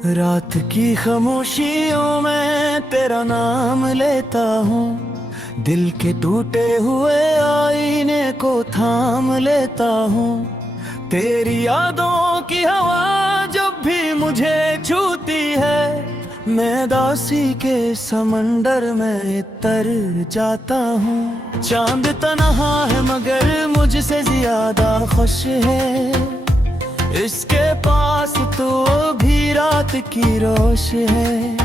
रात की खामोशियों में तेरा नाम लेता हूँ, दिल के टूटे हुए आईने को थाम लेता हूँ। तेरी यादों की हवा जब भी मुझे छूती है, मैं दासी के समंदर में तर जाता हूँ। चांद तन्हा है मगर मुझसे ज्यादा खुश है, इसके पास तो भी रात की रोश है।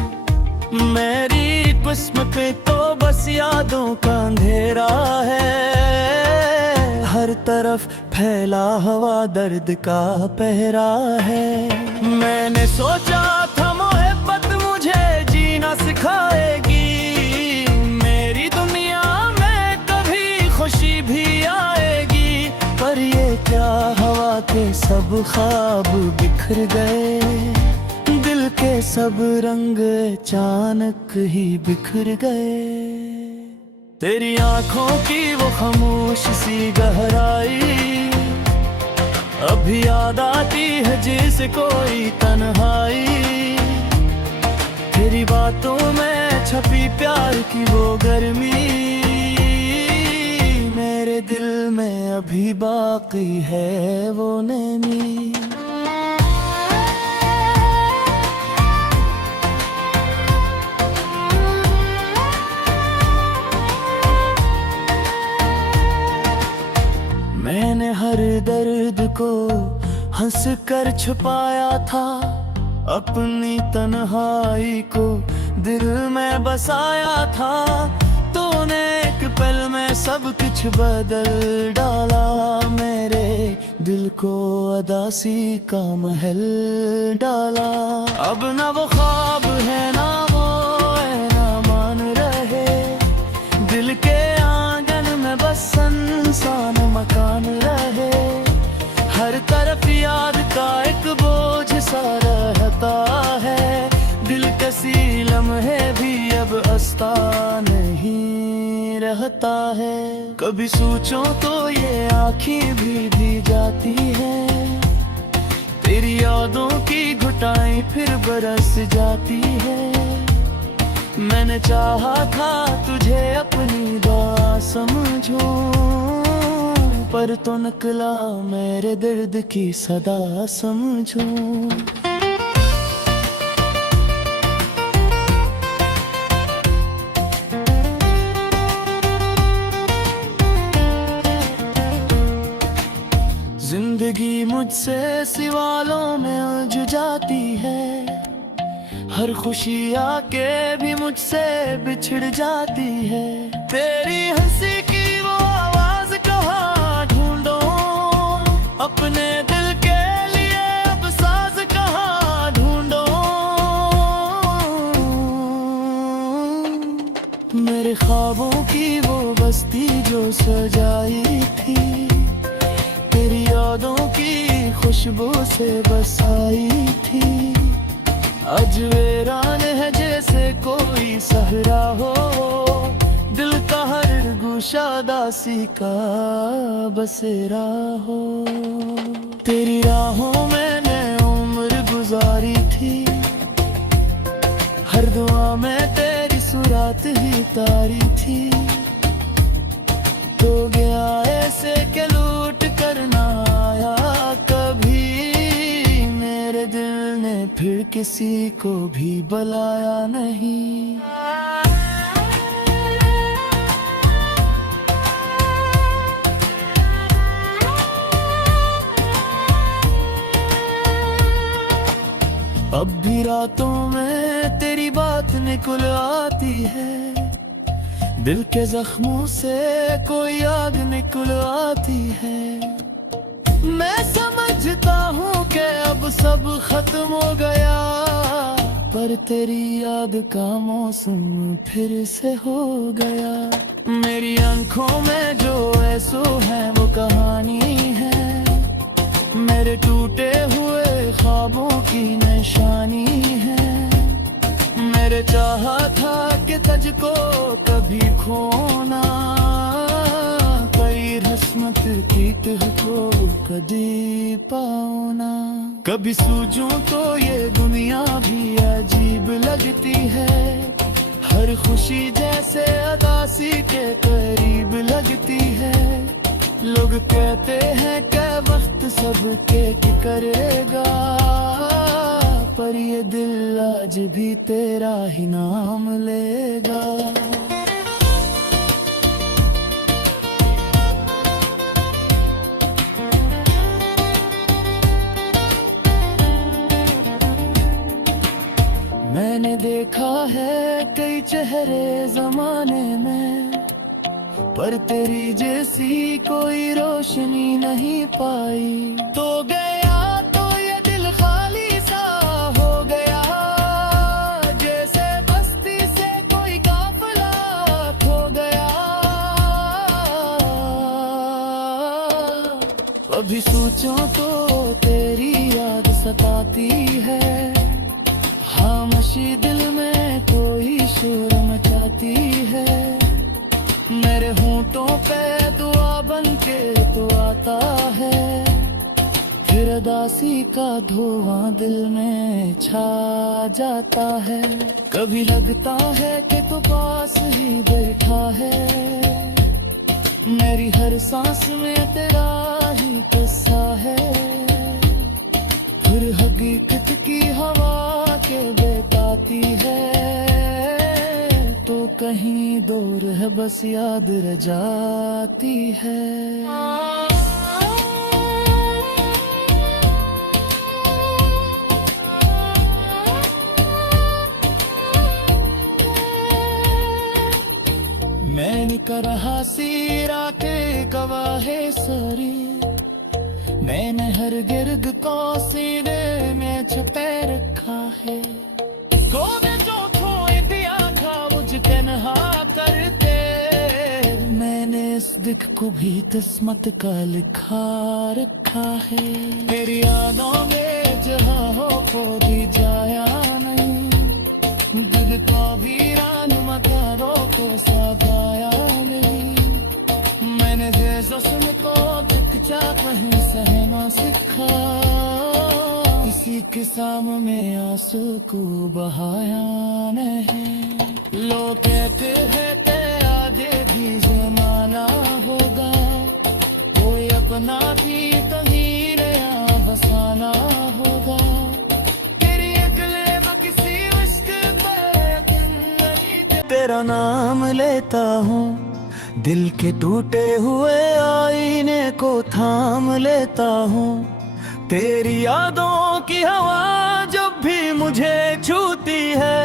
मेरी किस्म पे तो बस यादों का अंधेरा है, हर तरफ फैला हवा दर्द का पहरा है। मैंने सोचा था मोहब्बत मुझे जीना सिखाएगी, मेरी दुनिया में कभी खुशी भी आएगी। पर ये क्या हवा के सब ख्वाब बिखर गए, दिल के सब रंग अचानक ही बिखर गए। तेरी आंखों की वो खामोश सी गहराई अभी याद आती है जैसे कोई तन्हाई। तेरी बातों में छपी प्यार की वो गर्मी, मेरे दिल में अभी बाकी है वो नमी। मैंने हर दर्द को हंस कर छुपाया था, अपनी तन्हाई को दिल में बसाया था। तूने एक पल में सब कुछ बदल डाला, मेरे दिल को अदासी का महल डाला। अब ना वो ख्वाब है ना वो ना मान रहे, दिल के आंगन में बस इंसान मकान रहे। हर तरफ याद का एक बोझ सा रहता है, दिल कसी लम्हे भी अब अस्ता नहीं रहता है। कभी सोचो तो ये आँखें भी जाती है, तेरी यादों की घुटाई फिर बरस जाती है। मैंने चाहा था तुझे अपनी दुआ समझूं, पर तो निकला मेरे दर्द की सदा समझूं। जिंदगी मुझसे सवालों में उलझ जाती है, हर खुशी आके भी मुझसे बिछड़ जाती है। तेरी हंसी की वो आवाज कहाँ ढूंढो, अपने दिल के लिए अब साज कहाँ ढूंढो। मेरे ख्वाबों की वो बस्ती जो सजाई थी, तेरी यादों की खुशबू से बसाई थी। आज वीरान है जैसे कोई सहरा हो, दिल का हर गुशा दासी का बसेरा हो। तेरी राहों मैंने उम्र गुजारी थी, हर दुआ में तेरी सुरात ही तारी थी। तो गया ऐसे के लूट करना आया कभी, मेरे दिल ने फिर किसी को भी बुलाया नहीं। अब भी रातों में तेरी बात निकल आती है, दिल के जख्मों से कोई आग निकल आती है। मैं समझता हूँ कि अब सब खत्म हो गया, पर तेरी याद का मौसम फिर से हो गया। मेरी आंखों में जो ऐसो है वो कहानी है, मेरे टूटे हुए ख्वाबों की निशानी है। मेरे चाहा था कि तुझको कभी खोना, कोई किस्मत की प्रीत को कदी पाओ ना। कभी सूझूं तो ये दुनिया भी अजीब लगती है, हर खुशी जैसे अदासी के करीब लगती है। लोग कहते हैं कि वक्त सबके करेगा, पर ये दिल आज भी तेरा ही नाम लेगा। मैंने देखा है कई चेहरे जमाने में, पर तेरी जैसी कोई रोशनी नहीं पाई। तो गया तो ये दिल खाली सा हो गया, जैसे बस्ती से कोई काफिला खो गया। अभी सोचो तो तेरी याद सताती है, खामोशी दिल में कोई शोर मचाती है। मेरे होंठों पे दुआ बन के तो आता है, फिर उदासी का धुआं दिल में छा जाता है। कभी लगता है कि तू पास ही बैठा है, मेरी हर सांस में तेरा ही किस्सा है। फिर हकीकत की हवा के बताती है, तो कहीं दूर है बस याद रह जाती है। मैंने कर रहा सीरा के गवाहे सारी, मैंने हर गिर्द को सीने में छुपे रखा है। जो खोए दिया था मुझे तन्हा करते, मैंने इस दिख को भी किस्मत का लिखा रखा है। मेरी यादों में जहाँ हो खो दी जाया नहीं, दिल को वीरान मकानों को सजाया नहीं। मैंने जैसा सुन को दिख जा कहीं सहना सीखा, किसी के सामने आंसू को बहाया नहीं। लोग कहते हैं कि आगे भी जमाना होगा, कोई अपना भी कहीं नया बसाना होगा। तेरी अगले में किसी इश्क पे यकीन नहीं, तेरा नाम लेता हूँ, दिल के टूटे हुए आईने को थाम लेता हूँ। तेरी यादों की हवा जब भी मुझे छूती है,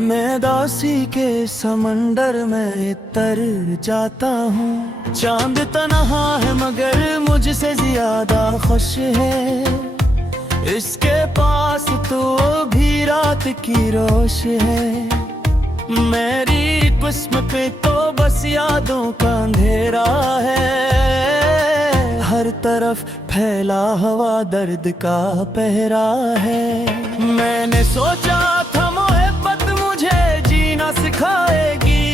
मैं दासी के समंदर में तर जाता हूँ। चांद तन्हा है मगर मुझसे ज्यादा खुश है, इसके पास तो भी रात की रोश है। मेरी किस्म पे तो बस यादों का अंधेरा है, हर तरफ फैला हवा दर्द का पहरा है। मैंने सोचा था मोहब्बत मुझे जीना सिखाएगी,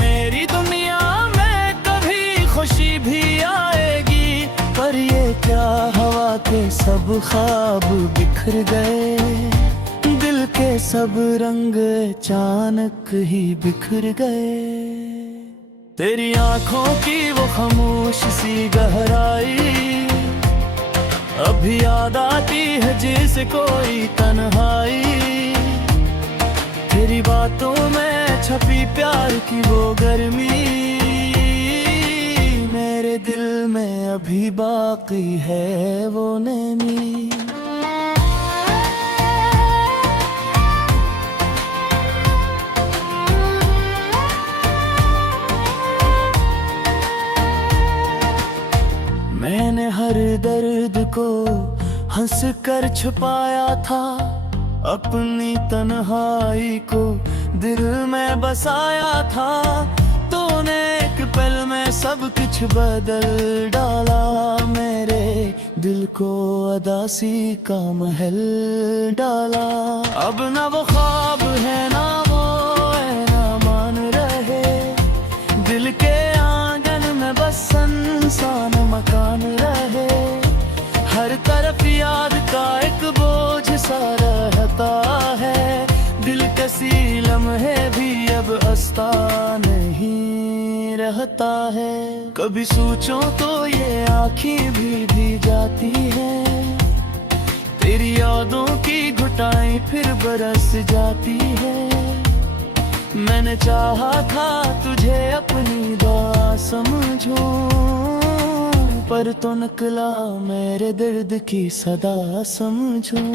मेरी दुनिया में कभी खुशी भी आएगी। पर ये क्या हवा के सब ख्वाब बिखर गए, दिल के सब रंग अचानक ही बिखर गए। तेरी आंखों की वो खामोश सी गहराई अभी याद आती है जैसे कोई तन्हाई। तेरी बातों में छपी प्यार की वो गर्मी, मेरे दिल में अभी बाकी है वो नमी। मैंने हर दर्द को हंस कर छुपाया था, अपनी तन्हाई को दिल में बसाया था। तूने एक पल में सब कुछ बदल डाला, मेरे दिल को अदासी का महल डाला। अब ना वो ख्वाब है ना वो ना मान रहे, दिल के आंगन में बस इंसान बसता नहीं रहता है। कभी सोचो तो ये आँखें भी जाती है, तेरी यादों की घुटाई फिर बरस जाती है। मैंने चाहा था तुझे अपनी दुआ समझूं, पर तो निकला मेरे दर्द की सदा समझूं।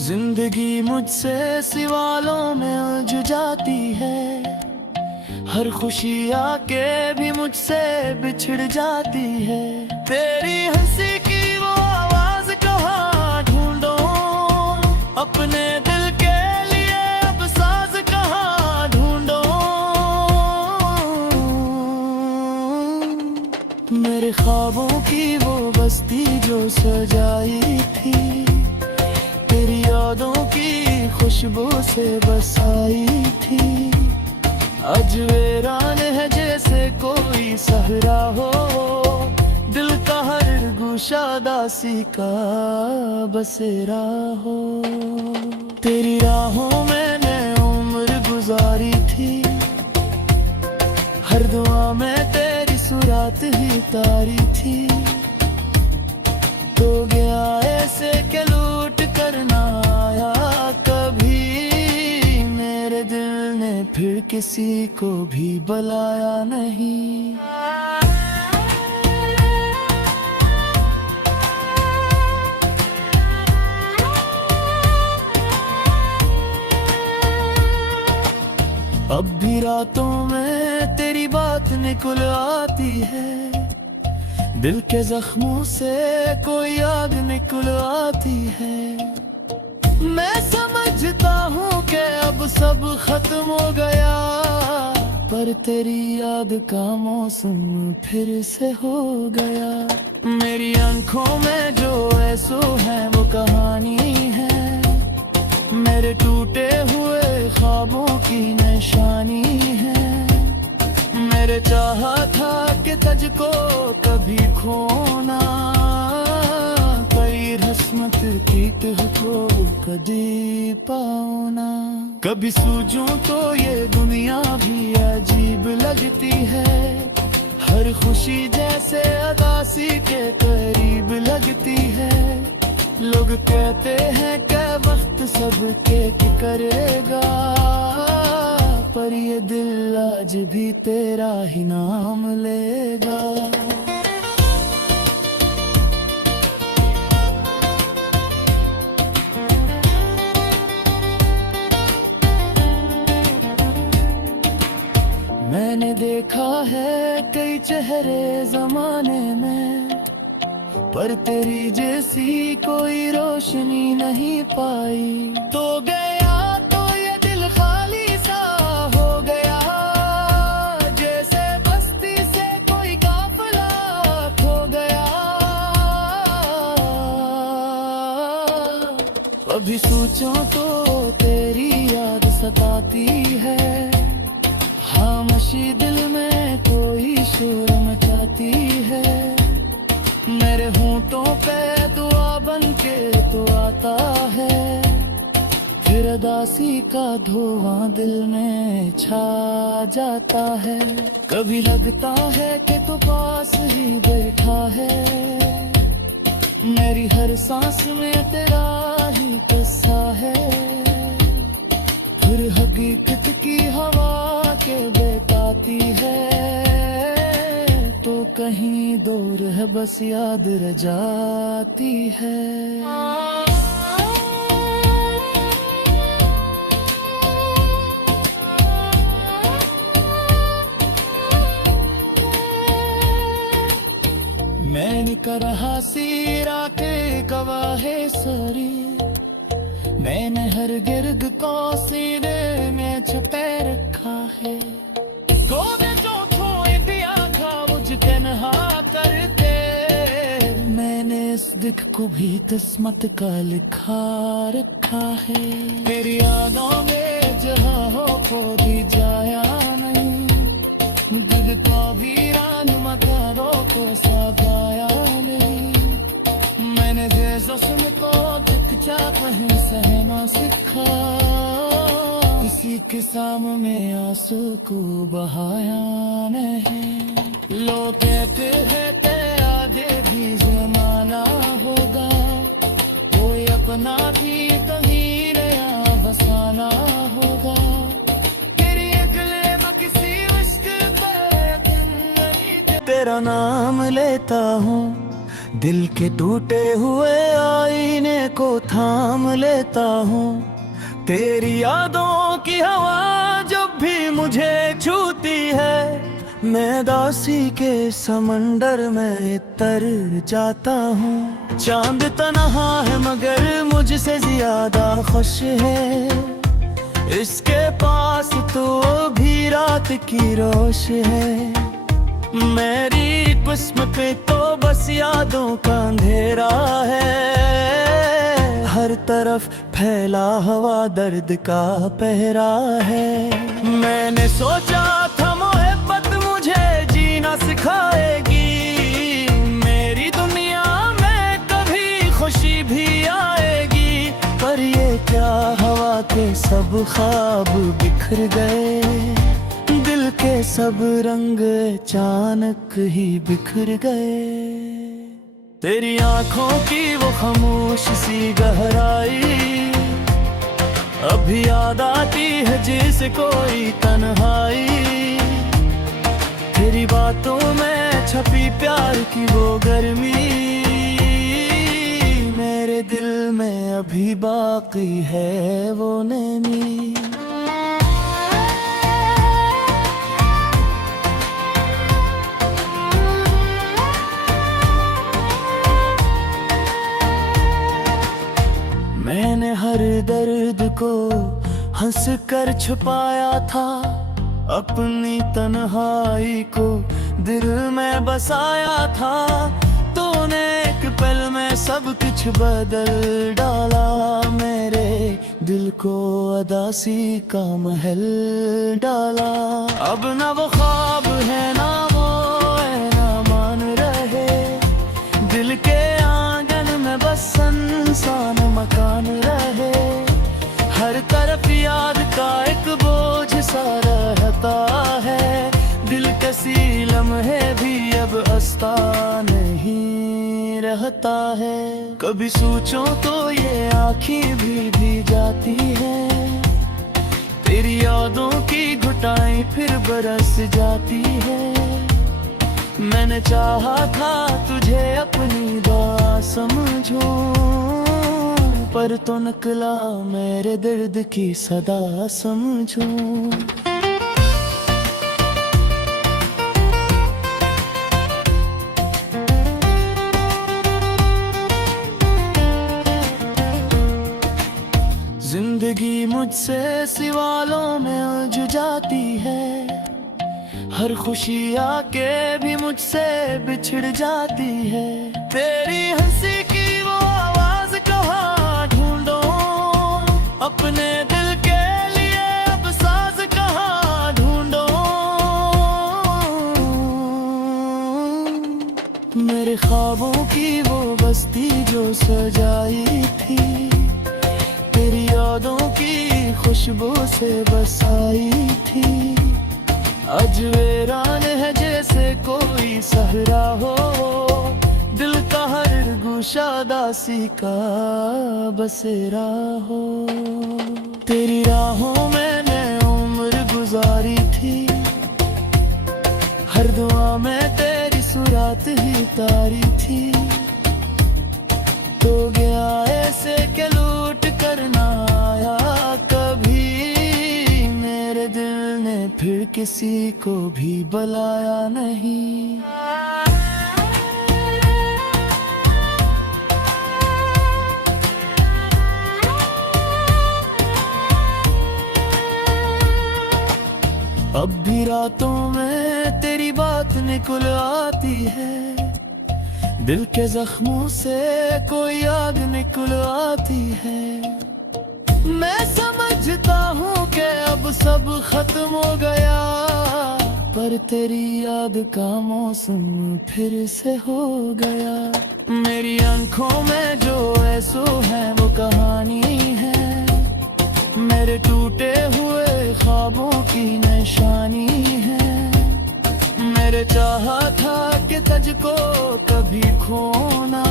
जिंदगी मुझसे सवालों में उलझ जाती है, हर खुशी आके भी मुझसे बिछड़ जाती है। तेरी हंसी की वो आवाज कहाँ ढूंढो, अपने दिल के लिए अब साज कहाँ ढूंढो। मेरे ख्वाबों की वो बस्ती जो सजाई थी, तेरी यादों की खुशबू से बसाई थी। आज वीरान है जैसे कोई सहरा हो, दिल का हर गुशा दासी का बसेरा हो। तेरी राहों मैंने उम्र गुजारी थी, हर दुआ में तेरी सुरात ही तारी थी। तो गया ऐसे के लूट करना आया कभी, मेरे दिल ने फिर किसी को भी बुलाया नहीं। अब भी रातों में तेरी बात निकल आती है, दिल के जख्मों से कोई आग निकल आती है। मैं समझता हूँ कि अब सब खत्म हो गया, पर तेरी याद का मौसम फिर से हो गया। मेरी आंखों में जो ऐसो है वो कहानी है, मेरे टूटे हुए ख्वाबों की निशानी है। मेरे चाहा था कि तुझको कभी खोना, कई रस्मत की तुझको कभी पाना। कभी सूझूं तो ये दुनिया भी अजीब लगती है, हर खुशी जैसे अदासी के करीब लगती है। लोग कहते हैं कि वक्त सबके करेगा, पर ये दिल आज भी तेरा ही नाम लेगा। मैंने देखा है कई चेहरे जमाने में, पर तेरी जैसी कोई रोशनी नहीं पाई। तो गया तो ये दिल खाली सा हो गया, जैसे बस्ती से कोई काफिला खो गया। अभी सोचो तो तेरी याद सताती है, खामोशी दिल में कोई शोर मचाती है। मेरे होंठों पे दुआ बन के तो आता है, फिर अदासी का धुआं दिल में छा जाता है। कभी लगता है कि तू पास ही बैठा है, मेरी हर सांस में तेरा ही किस्सा है। फिर हकीकत की हवा के बेताती है, तो कहीं दूर है बस याद रह जाती है। मैंने करहा सीरा के गवाहे सरी, मैंने हर गिर्द को सीने में छुपे रखा है। तो जो थोड़ी दिया था मुझ तन्हा करके, मैंने इस दिख को भी किस्मत का लिखा रखा है। तेरी यादों में जहाँ हो खो दी जाया नहीं, दिल को वीरान मत के सामने आंसू को बहाया नहीं। लोग कहते हैं तेरा दे भी जमाना होगा, कोई अपना भी कहीं नया बसाना होगा। तेरी अगले में किसी इश्क पर यकीन नहीं। तेरा नाम लेता हूँ, दिल के टूटे हुए आईने को थाम लेता हूँ। तेरी यादों की हवा जब भी मुझे छूती है, मैं दासी के समंदर में तर जाता हूँ। चांद तन्हा है मगर मुझसे ज्यादा खुश है, इसके पास तो भी रात की रोश है। मेरी किस्मत पे तो बस यादों का अंधेरा है, हर तरफ फैला हवा दर्द का पहरा है। मैंने सोचा था मोहब्बत मुझे जीना सिखाएगी, मेरी दुनिया में कभी खुशी भी आएगी। पर ये क्या हवा के सब ख्वाब बिखर गए, दिल के सब रंग अचानक ही बिखर गए। तेरी आंखों की वो खामोश सी गहराई अभी याद आती है जैसे कोई तन्हाई। तेरी बातों में छपी प्यार की वो गर्मी, मेरे दिल में अभी बाकी है वो नमी। मैंने हर दर्द को हंस कर छुपाया था, अपनी तन्हाई को दिल में बसाया था। तूने एक पल में सब कुछ बदल डाला, मेरे दिल को अदासी का महल डाला। अब ना वो ख्वाब है ना वो मान रहे, दिल के आंगन में बस इंसान मकान रहे। हर तरफ याद का एक बोझ सा रहता है, दिल कसी लम्हे भी अब अस्ता नहीं रहता है। कभी सोचो तो ये आँखें भी जाती है, तेरी यादों की घुटाई फिर बरस जाती है। मैंने चाहा था तुझे अपनी दुआ समझूं, पर तो निकला मेरे दर्द की सदा समझूं। जिंदगी मुझसे सवालों में उलझ जाती है, हर खुशी आके भी मुझसे बिछड़ जाती है। तेरी हंसी की वो आवाज कहाँ ढूंढो, अपने दिल के लिए अब साज कहाँ ढूंढो। मेरे ख्वाबों की वो बस्ती जो सजाई थी, तेरी यादों की खुशबू से बसाई थी। आज वीरान है जैसे कोई सहरा हो, दिल का हर गुशा दासी का बसेरा हो। तेरी राहों मैंने उम्र गुजारी थी, हर दुआ में तेरी सुरात ही तारी थी। तो गया ऐसे के लूट करना आया कभी, मेरे दिल ने फिर किसी को भी बुलाया नहीं। अब भी रातों में तेरी बात निकल आती है, दिल के जख्मों से कोई आग निकल आती है। मैं समझता हूँ कि अब सब खत्म हो गया, पर तेरी याद का मौसम फिर से हो गया। मेरी आंखों में जो ऐसो है वो कहानी है, मेरे टूटे हुए ख्वाबों की निशानी है। मेरे चाहा था कि तुझको कभी खोना,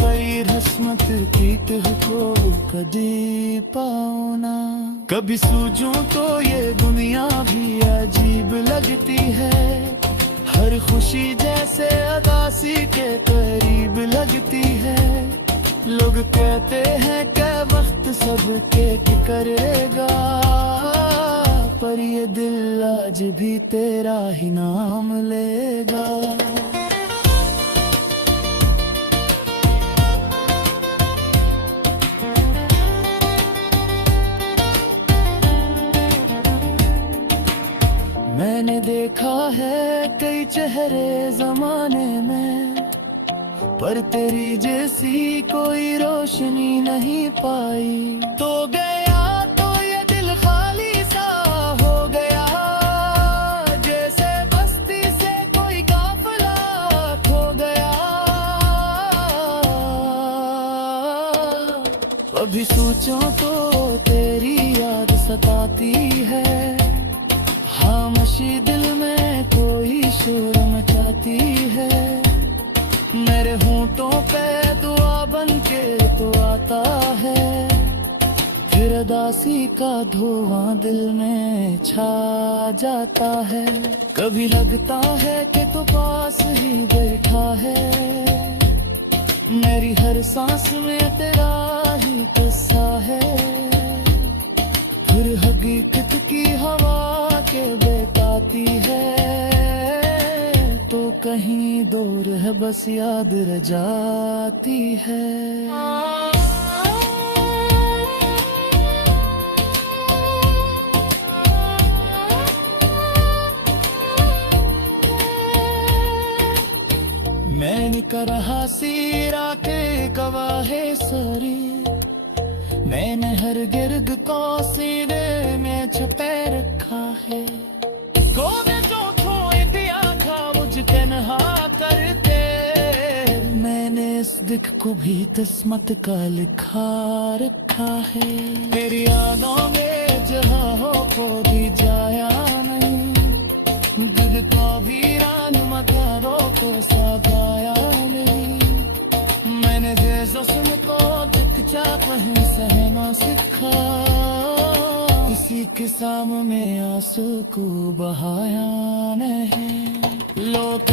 कई रस्मत की तुझको कभी पाना। कभी सूझूं तो ये दुनिया भी अजीब लगती है, हर खुशी जैसे अदासी के करीब लगती है। लोग कहते हैं कि वक्त सबके करेगा, पर ये दिल आज भी तेरा ही नाम लेगा। मैंने देखा है कई चेहरे जमाने में, पर तेरी जैसी कोई रोशनी नहीं पाई। तो गया तो ये दिल खाली सा हो गया, जैसे बस्ती से कोई काफिला खो गया। अभी सोचो तो तेरी याद सताती है, खामोशी दिल में कोई शोर मचाती है। मेरे होंठों पे दुआ बन के तो आता है, फिर उदासी का धुआं दिल में छा जाता है। कभी लगता है कि तू पास ही बैठा है, मेरी हर सांस में तेरा ही किस्सा है। फिर हकीकत की हवा के बेताती है, तो कहीं दूर है बस याद रह जाती है। मैंने कर रहा सीरा के गवाहे सरी, मैंने हर गिर्द को सीने में छुपे रखा है। तन्हा करते मैंने इस दिख को भी किस्मत का लिखा रखा है। तेरी यादों में जहाँ हो को भी जाया नहीं, दिल को वीरान मकारों को सगाया नहीं। मैंने जैसों को दिख जा वहीं सहना सीखा, किसी के सामने आंसू को बहाया नहीं। लोग